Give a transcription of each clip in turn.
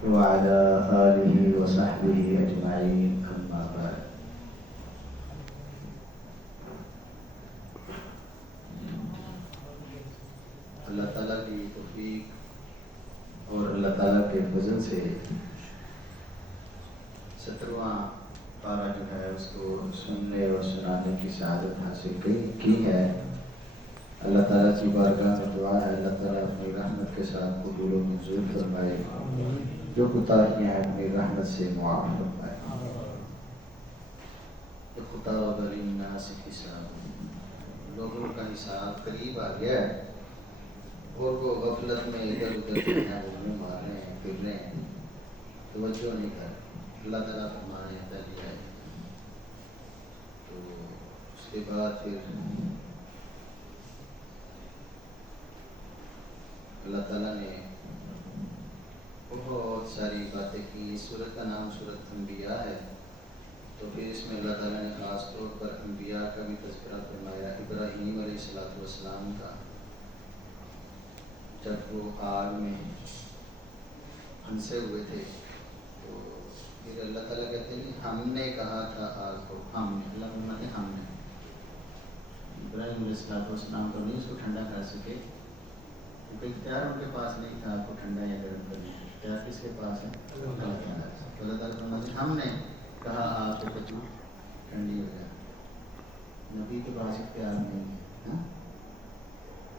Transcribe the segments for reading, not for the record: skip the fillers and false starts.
وعلى آله وصحبه أجمعين أما بعد اللہ تعالیٰ کی توفیق اور اللہ تعالیٰ کے فضل سے 17واں پارہ جو ہے اس کو سننے اور سنانے کی سعادت حاصل کی ہے۔ اللہ تعالیٰ کی بارگاہ میں دعا ہے اللہ تعالیٰ اپنی رحمت کے ساتھ قبول و منظور فرمائے، جو کوتاہیاں ہیں اپنی رحمت سے معاف فرمائے۔ اقترب للناس حسابهم، لوگوں کا حساب قریب آ گیا ہے اور وہ غفلت میں ادھر ادھر جو ہے وہ منہ مار رہے ہیں، پھر رہے ہیں، توجہ نہیں کر رہے۔ اللہ تعالیٰ فرمانے پہلی آئے تو اس کے بعد پھر اللہ تعالیٰ نے بہت ساری باتیں کی۔ اس سورت کا نام سورت انبیاء ہے، تو پھر اس میں اللہ تعالیٰ نے خاص طور پر انبیاء کا بھی تذکرہ فرمایا۔ ابراہیم علیہ السلام کا، جب وہ آگ میں پھنسے ہوئے تھے تو پھر اللہ تعالیٰ کہتے ہیں کہ ہم نے کہا تھا آگ کو، ہم اللہ فرماتے ہیں ہم نے۔ ابراہیم علیہ السلام کو نہیں اس کو ٹھنڈا کر سکے کیونکہ اختیار ان کے پاس نہیں تھا آپ کو ٹھنڈا یا گرم کرنے کا، اختیار کس کے پاس ہے؟ اللہ تعالیٰ۔ اللہ تعالیٰ فرماتے ہیں ہم نے کہا آگ کو کہ ٹھنڈی ہو جائے، نبی کے پاس اختیار نہیں ہے۔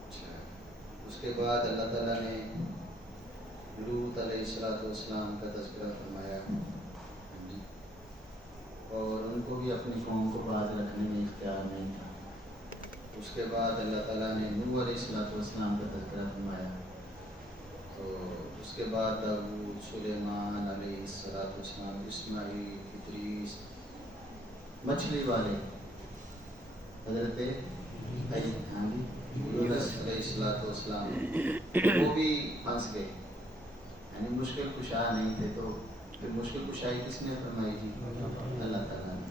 اچھا، اس کے بعد اللہ تعالیٰ نے لوط علیہ السلام کا تذکرہ فرمایا اور ان کو بھی اپنی قوم کو باز رکھنے میں اختیار نہیں تھا۔ اس کے بعد اللہ تعالیٰ نے نوح علیہ السلام کا تذکرہ فرمایا، تو اس کے بعد داؤد، سلیمان علیہ السلام، اسماعیل، ادریس، مچھلی والے حضرت یونس علیہ السلام، وہ بھی پھنس گئے، یعنی مشکل کشا نہیں تھے، تو پھر مشکل کشائی کس نے فرمائی جی؟ اللہ تعالیٰ نے۔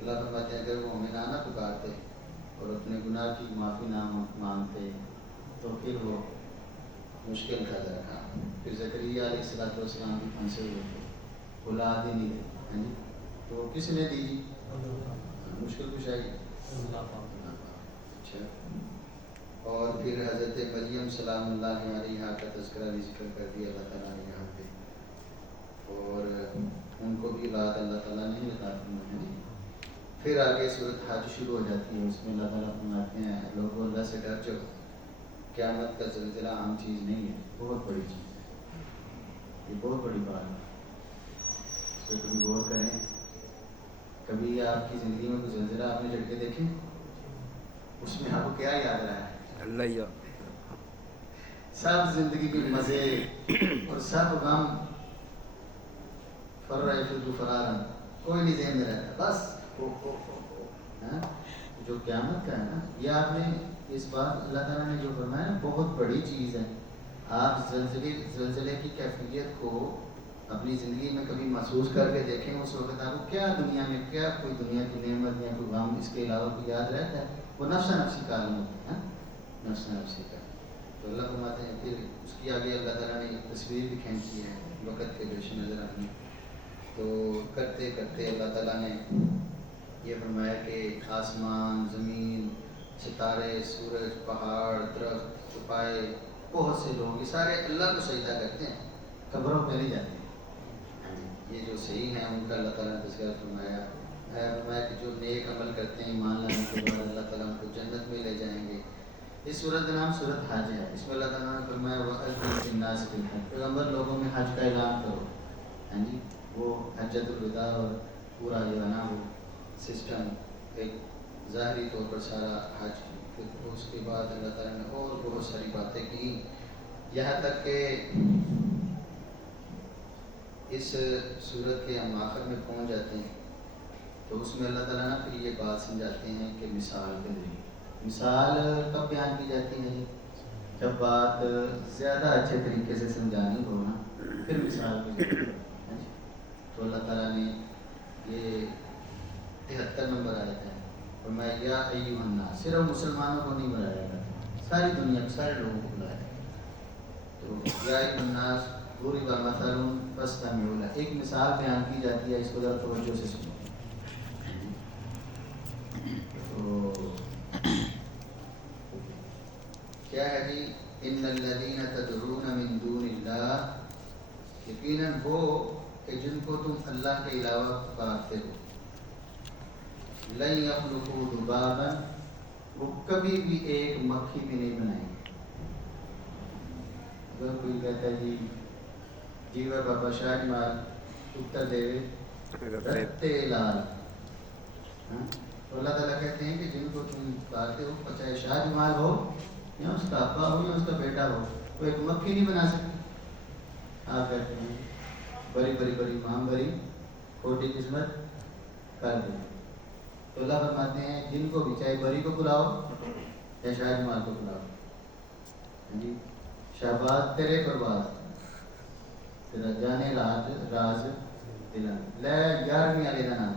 اللہ فرماتے ہیں اگر وہ مومنانہ پکارتے اور اپنے گناہ کی معافی نہ مانگتے تو پھر وہ مشکل کا درکار۔ پھر زکریا علیہ السلام بھی پھنسے ہوئے تھے، اولاد ہی نہیں تھے، تو کس نے دی جی؟ مشکل کشائی اچھا۔ اور پھر حضرت مریم سلام اللہ علیہا کا تذکرہ بھی ذکر کر دیا اللہ تعالیٰ نے یہاں پہ، اور ان کو بھی اولاد اللہ تعالیٰ نے عطا فرمائی۔ پھر آگے سورت حج شروع ہو جاتی ہے، اس میں اللہ تعالیٰ فرماتے ہیں لوگوں اللہ سے ڈر جاؤ، قیامت کا زلزلہ عام چیز نہیں ہے، بہت بڑی چیز ہے، یہ بہت بڑی بات ہے، اس پہ کبھی غور کریں۔ کبھی آپ کی زندگی میں کوئی زلزلہ آپ نے جھٹکے دیکھیں، اس میں آپ کو کیا یاد رہا ہے؟ اللہ یا سب زندگی کے مزے اور سب غم فرارن، کوئی نہیں ذہن میں رہتا، بس جو قیامت کا ہے نا، یہ آپ نے اس بات اللہ تعالیٰ نے جو فرمایا نا بہت بڑی چیز ہے۔ آپ زلزلے کی کیفیت کو اپنی زندگی میں کبھی محسوس کر کے دیکھیں، اس وقت آپ کو کیا دنیا میں کیا کوئی دنیا کی نعمت یا کوئی غم اس کے علاوہ کوئی یاد رہتا ہے؟ وہ نفسی کا عالم ہوتا ہے، نفسی کا۔ تو اللہ فرماتے ہیں پھر اس کی آگے اللہ تعالیٰ نے ایک تصویر بھی کھینچی ہے وقت کے پیش نظر آنے، تو کرتے کرتے اللہ تعالیٰ نے یہ فرمایا کہ آسمان، زمین، ستارے، سورج، پہاڑ، درخت، چوپائے، بہت سے لوگ یہ سارے اللہ کو سجدہ کرتے ہیں، قبروں پہ نہیں جاتے ہیں۔ یہ جو صحیح ہیں ان کا اللہ تعالیٰ نے تذکرہ فرمایا کہ جو نیک عمل کرتے ہیں ایمان لانے کے بعد اللہ تعالیٰ ان کو جنت میں لے جائیں گے۔ اس سورت کا نام سورت حج ہے، اس میں اللہ تعالیٰ نے فرمایا وَأَذِّن فِي النَّاسِ بِالْحَجِّ، پیغمبر لوگوں میں حج کا اعلان کرو۔ وہ حجۃ الوداع اور پورا جو ہے نا وہ سسٹم ایک ظاہری طور پر سارا حج، پھر اس کے بعد اللہ تعالیٰ نے اور بہت ساری باتیں کی، یہاں تک کہ اس صورت کے ہم آخر میں پہنچ جاتے ہیں تو اس میں اللہ تعالیٰ نے پھر یہ بات سمجھاتے ہیں کہ مثال کے ذریعے، مثال کب بیان کی جاتی ہے؟ جب بات زیادہ اچھے طریقے سے سمجھانی ہو نا، پھر مثال کی ضرورت ہے۔ تو اللہ تعالیٰ نے یہ 73 نمبر آیت ہے، فرمایا یا ایھا الناس، صرف مسلمانوں کو نہیں بلایا گیا، ساری دنیا کے سارے لوگوں کو بلایا گیا۔ تو یا ایھا الناس ضرب مثل فاستمعوا له، ایک مثال بیان کی جاتی ہے، اس کو ذرا توجہ سے سنو. تو کیا ہے جی؟ ان الذین تدعون من دون اللہ، یقیناً وہ کہ جن کو تم اللہ کے علاوہ پکارتے ہو، لن یخلقوا ذبابا، وہ کبھی بھی ایک مکھی بھی نہیں بنائیں گے. اگر کوئی کہتا ہے جی جیوا بابا شاہ مال اتر دے رتے لال، تو اللہ تعالیٰ کہتے ہیں کہ جن کو تم پکارتے ہو، چاہے شاہ جمال ہو یا اس کا ابا ہو یا اس کا بیٹا ہو، وہ ایک مکھی نہیں بنا سکتی. آپ کہتے ہیں بڑی بڑی بڑی مام بری کھوٹی قسمت کر دیں. تو اللہ فرماتے ہیں جن کو بھی، چاہے بری کو بلاؤ یا شاہ جمال کو بلاؤ، جی شہباز تیرے پرواز تیرا جانے راز دلان لے 11ویں والے کا نام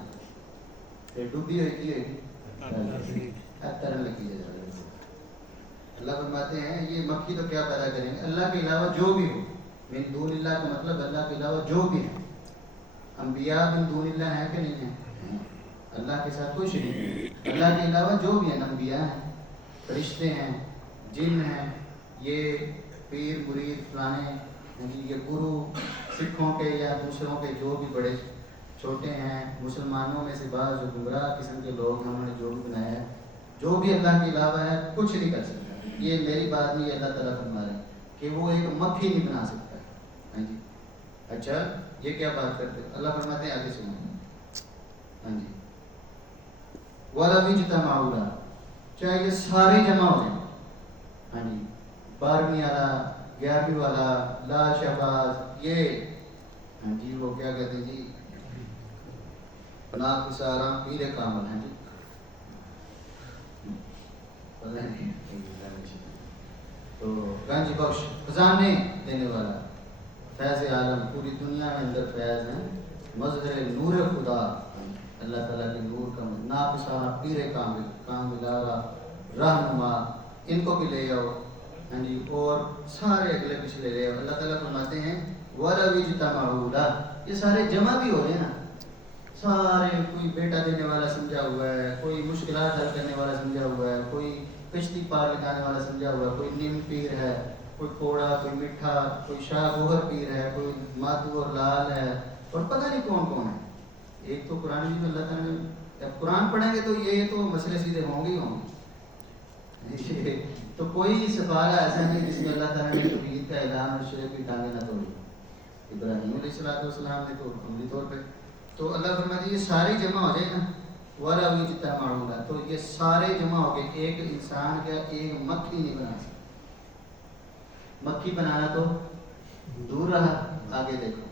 پھر ڈوبی ہوئی کی ہوئی ترن لگی جائے. اللہ فرماتے ہیں یہ مکھی تو کیا پیدا کریں گے، اللہ کے علاوہ جو بھی ہو. من دون اللہ کا مطلب اللہ کے علاوہ جو بھی ہے. انبیاء من دون اللہ ہیں کہ نہیں ہیں؟ اللہ کے ساتھ کوئی شریک نہیں. اللہ کے علاوہ جو بھی ہیں، انبیاء ہیں، فرشتے ہیں، جن ہیں، یہ پیر مرید فلانے، یہ گرو سکھوں کے یا دوسروں کے جو بھی بڑے چھوٹے ہیں، مسلمانوں میں سے بعض جو گمراہ قسم کے لوگ ہیں، انہوں نے جو بھی بنایا ہے، جو بھی اللہ کے علاوہ ہے کچھ نہیں کر سکتا. یہ میری بات نہیں، اللہ تعالیٰ فرما رہے ہیں کہ وہ ایک مکھی نہیں بنا سکتا. ہاں جی اچھا یہ کیا بات کرتے ہیں؟ اللہ فرماتے ہیں آگے سنیں. ہاں جی وَلَوِ اجْتَمَعُوا، چاہے یہ سارے جمع ہو جائیں. ہاں جی 12ویں والا 11ویں والا لا شہباز، یہ ہاں جی وہ کیا کہتے ہیں جی ناقصارا پیر کامل ہیں جی، پتہ نہیں تو گنج بخش خزانے دینے والا، فیض عالم، پوری دنیا میں اندر فیض ہیں، مظہر نور خدا، اللہ تعالیٰ کے نور کا ناقصارا پیر کامل، کاملارا رہنما، ان کو بھی لے آؤ. ہاں جی اور سارے اگلے پچھلے لے آؤ. اللہ تعالیٰ فرماتے ہیں وَلَوِ اجْتَمَعُوا لَهُ، یہ سارے جمع بھی ہو رہے ہیں نا، سارے، کوئی بیٹا دینے والا سمجھا ہوا ہے، کوئی مشکلات حل کرنے والا سمجھا ہوا ہے، کوئی کشتی پار لگانے والا سمجھا ہوا ہے، کوئی نیم پیر ہے، کوئی کوڑا، کوئی میٹھا، کوئی شاہ گوہر پیر ہے، کوئی مادو اور لال ہے، اور پتہ نہیں کون کون ہے. ایک تو قرآن میں اللہ تعالیٰ نے، جب قرآن پڑھیں گے تو یہ تو مسئلے سیدھے ہوں گے ہی ہوں گے. تو کوئی سفارہ ایسا نہیں جس میں اللہ تعالیٰ نے توحید کا اعلان اور شرک کی ٹانگیں نہ توڑی. ابراہیم علیہ السلام نے تو عملی طور پہ، تو اللہ فرماتے ہیں یہ سارے جمع ہو جائے نا، وَلَوِ اجْتَمَعُوا لَهُ، تو یہ سارے جمع ہو گئے، ایک انسان کا ایک مکھی نہیں بنا سکتا. مکھی بنانا تو دور رہا، آگے دیکھو.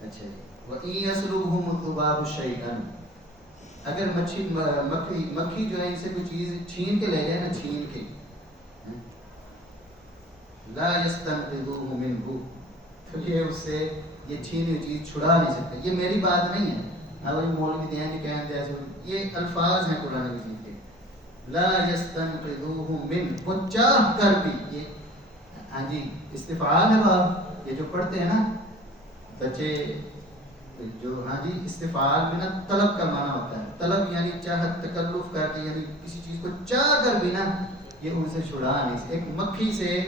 اچھا جی وَإِن يَسْلُبْهُمُ الذُّبَابُ شَيْئًا، اگر مکھی جو ہے ان سے کوئی چیز چھین کے لے جائے نا، چھین کے، لا يستنقذوه منه، تو یہ اس سے یہ چھینی ہوئی چیز چھڑا نہیں سکتے. یہ میری بات نہیں ہے، اب مولوی دیں کہ کہیں ایسے، یہ الفاظ ہیں قرآن مجید کے. لا يستنقذوه منه، وہ چاہ کر بھی، یہ ہاں جی استفعال ہے باب، یہ جو پڑھتے ہیں نا بچے جو، ہاں جی استفعال میں نا طلب کا معنی ہوتا ہے. طلب یعنی چاہت، تکلف کر کے، یعنی کسی چیز کو چاہ کر بھی نا یہ ان سے چھڑا نہیں سکتے. ایک مکھی سے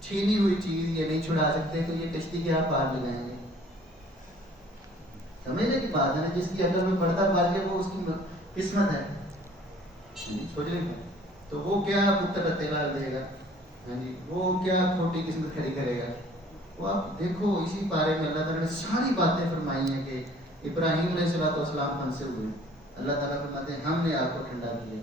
چھینی ہوئی چیز یہ نہیں چھڑا سکتے، تو یہ کشتی کیا پار لگائیں گے؟ سمجھنے کی بات ہے نا، جس کی عقل میں پڑتا پار گیا وہ اس کی قسمت ہے. سوچ رہے ہیں تو وہ کیا پتر تیلا دے گا، ہاں جی وہ کیا کھوٹی قسمت کھڑی کرے گا. وہ آپ دیکھو اسی پارے میں اللہ تعالیٰ نے ساری باتیں فرمائی ہیں کہ ابراہیم علیہ السلام پھنسے ہوئے، اللہ تعالیٰ فرماتے ہیں ہم نے آپ کو ٹھنڈا کیا.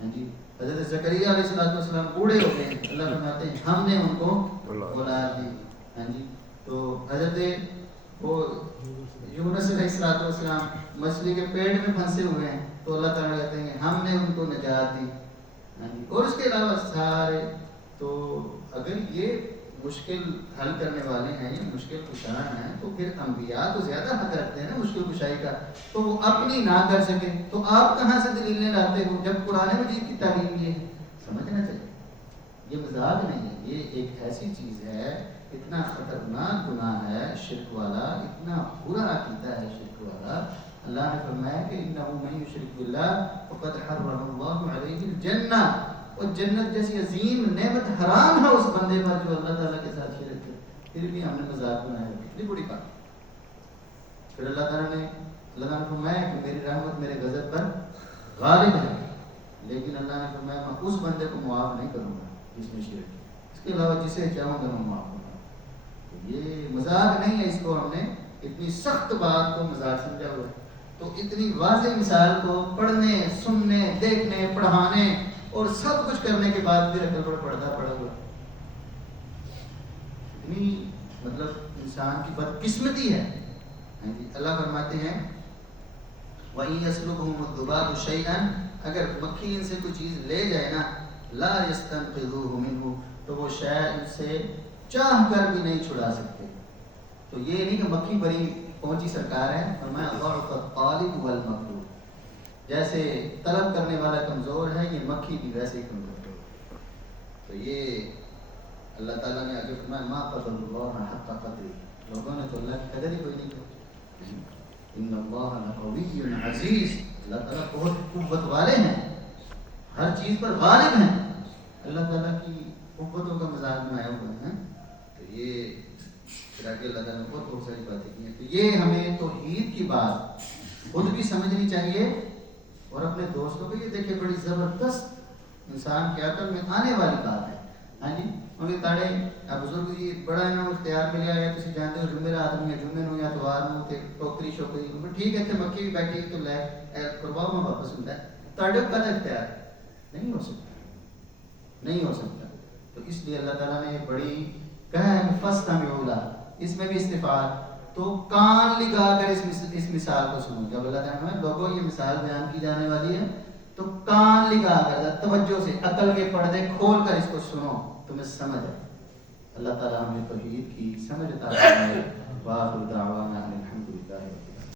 ہاں جی حضرت زکریا علیہ السلام بوڑھے ہو گئے ہیں، اللہ فرماتے ہیں ہم نے ان کو اولاد دی. ہاں جی تو حضرت وہ یونس علیہ السلام مچھلی کے پیٹ میں پھنسے ہوئے ہیں، تو اللہ تعالیٰ کہتے ہیں ہم نے ان کو نجات دی. ہاں جی اور اس کے علاوہ سارے. تو اگر یہ مشکل حل کرنے والے ہیں، یہ مشکل کشا ہیں، تو پھر انبیاء تو زیادہ حق رکھتے ہیں نا مشکل کشائی کا. تو وہ اپنی نہ کر سکے تو آپ کہاں سے دلیلیں لاتے ہو جب قرآن مجید کی تعلیم یہ ہے؟ سمجھنا چاہیے، یہ مذاق نہیں ہے، یہ ایک ایسی چیز ہے اتنا خطرناک گناہ ہے شرک والا، اتنا برا عقیدہ ہے شرک والا. اللہ نے فرمایا کہ انہ من یشرک باللہ فقد حرم اللہ علیہ الجنہ، اور جنت جیسی عظیم نعمت حرام ہے اس بندے پر جو اللہ تعالیٰ کے ساتھ شرک ہے. پھر بھی ہم نے مذاق بنایا، کتنی بڑی بات. پھر اللہ تعالیٰ نے فرمایا کہ میری رحمت میرے غضب پر غالب ہے، لیکن اللہ نے فرمایا میں اس بندے کو معاف نہیں کروں گا جس نے شرک کیا، اس کے علاوہ جسے چاہوں گا میں معاف کروں گا. یہ مذاق نہیں ہے، اس کو ہم نے اتنی سخت بات کو مذاق سمجھا ہوا ہے. تو اتنی واضح مثال کو پڑھنے، سننے، دیکھنے، پڑھانے اور سب کچھ کرنے کے بعد بھی عقل پر پردہ پڑا ہوا. اتنی مطلب انسان کی بدقسمتی ہے. اللہ فرماتے ہیں وَإِن يَسْلُبْهُمُ الذُّبَابُ شَيْئًا، اگر مکھی ان سے کوئی چیز لے جائے نا، لَا يَسْتَنْقِذُوهُ مِنْهُ، تو وہ شے ان سے چاہ کر بھی نہیں چھڑا سکتے. تو یہ نہیں کہ مکھی بڑی پہنچی سرکار ہے، فرمایا ضعف الطالب والمطلوب، جیسے طلب کرنے والا کمزور ہے یہ مکھی بھی ویسے ہی کمزور ہے. تو یہ اللہ تعالیٰ نے آگے فرمایا ما قدر اللہ حق قدر، لوگوں نے تو اللہ کی قدر ہی کوئی نہیں کی. ان اللہ لقوی عزیز، اللہ تعالیٰ بہت قوت والے ہیں، ہر چیز پر غالب ہیں. اللہ تعالیٰ کی قوتوں کا مذاق بنایا ہوا ہے. تو یہ پھر آگے اللہ تعالیٰ نے بہت ساری باتیں کی ہیں. تو یہ ہمیں توحید کی بات خود بھی سمجھنی چاہیے اور اپنے دوستوں کو. یہ دیکھیں بڑی زبردست انسان کے عقل میں آنے والی بات ہے. ہاں جی مگر تاڑے بزرگ جی بڑا ہے نا اختیار ملیا ہے، تسی جانتے ہو جمعرات نو یا جمعے نو یا اتوار نو تے ٹوکری شوکری ٹھیک ہے تے مکھی بھی بیٹھی تو لے کرواؤ میں واپس ہوتا ہے. تاڑے کا اختیار نہیں ہو سکتا، نہیں ہو سکتا. تو اس لیے اللہ تعالیٰ نے بڑی کہا ہے کہ فاستمعوا، اس میں بھی استفاد، تو کان لگا کر اس مثال کو سنو. جب اللہ تعالیٰ نے لوگوں یہ مثال بیان کی جانے والی ہے تو کان لگا کر توجہ سے عقل کے پردے کھول کر اس کو سنو، تمہیں سمجھ آئے. اللہ تعالیٰ ہمیں توحید کی سمجھ عطا فرمائے. وآخر دعوانا الحمدللہ.